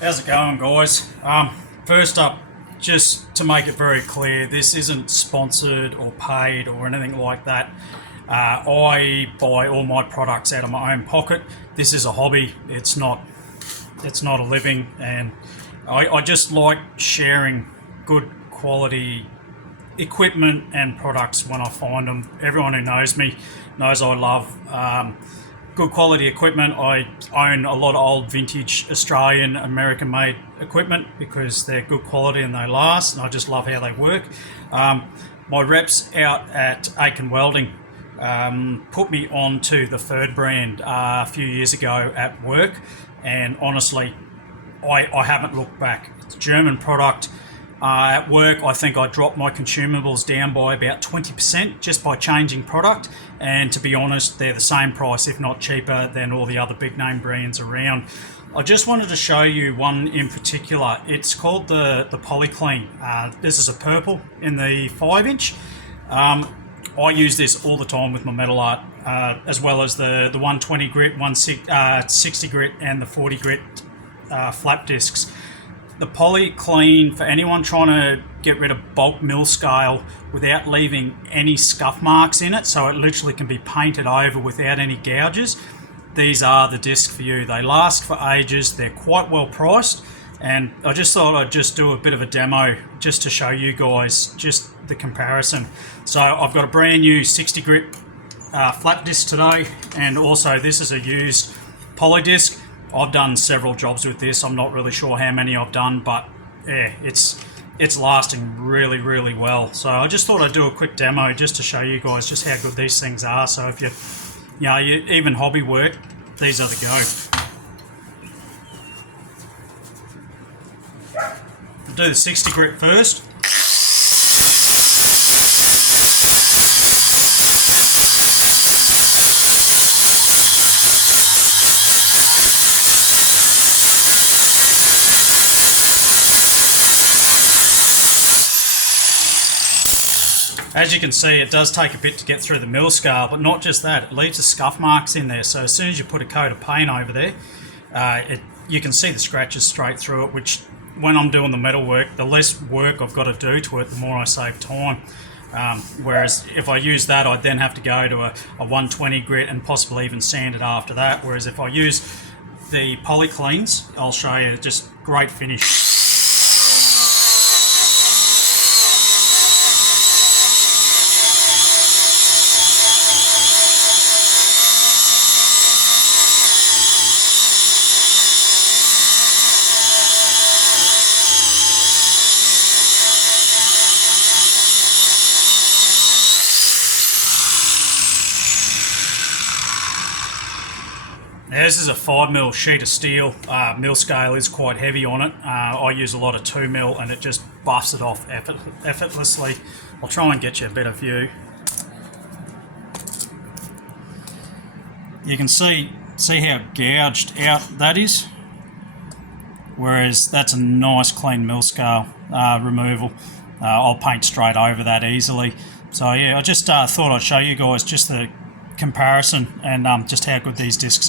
How's it going, guys? First up, just to make it very clear, this isn't sponsored or paid or anything like that. I buy all my products out of my own pocket. This is a hobby. It's not a living, and I just like sharing good quality equipment and products when I find them. Everyone who knows me knows I love good quality equipment. I own a lot of old vintage Australian, American made equipment because they're good quality and they last, and I just love how they work. My reps out at Aiken Welding put me onto the Pferd brand a few years ago at work, and honestly I haven't looked back. It's a German product. At work, I think I dropped my consumables down by about 20% just by changing product, and to be honest, they're the same price, if not cheaper, than all the other big name brands around. I just wanted to show you one in particular. It's called the Policlean. This is a purple in the 5-inch. I use this all the time with my metal art, as well as the 120 grit, 60 grit, and the 40 grit flap discs. The Policlean, for anyone trying to get rid of bulk mill scale without leaving any scuff marks in it, so it literally can be painted over without any gouges, these are the discs for you. They last for ages, they're quite well priced, and I just thought I'd just do a bit of a demo just to show you guys just the comparison. So I've got a brand new 60 grit flat disc today, and also this is a used poly disc. I've done several jobs with this. I'm not really sure how many I've done, but yeah, it's lasting really, really well. So I just thought I'd do a quick demo just to show you guys just how good these things are. So if you even hobby work, these are the go. I'll do the 60 grit first. As you can see, it does take a bit to get through the mill scale, but not just that, it leaves the scuff marks in there. So as soon as you put a coat of paint over there, you can see the scratches straight through it, which when I'm doing the metal work, the less work I've got to do to it, the more I save time. Whereas if I use that, I'd then have to go to a 120 grit and possibly even sand it after that. Whereas if I use the Policleans, I'll show you just great finish. Now this is a 5mm sheet of steel. Mill scale is quite heavy on it. I use a lot of 2mm and it just buffs it off effortlessly. I'll try and get you a better view. You can see how gouged out that is, whereas that's a nice clean mill scale removal. I'll paint straight over that easily. So yeah, I just thought I'd show you guys just the comparison and just how good these discs are.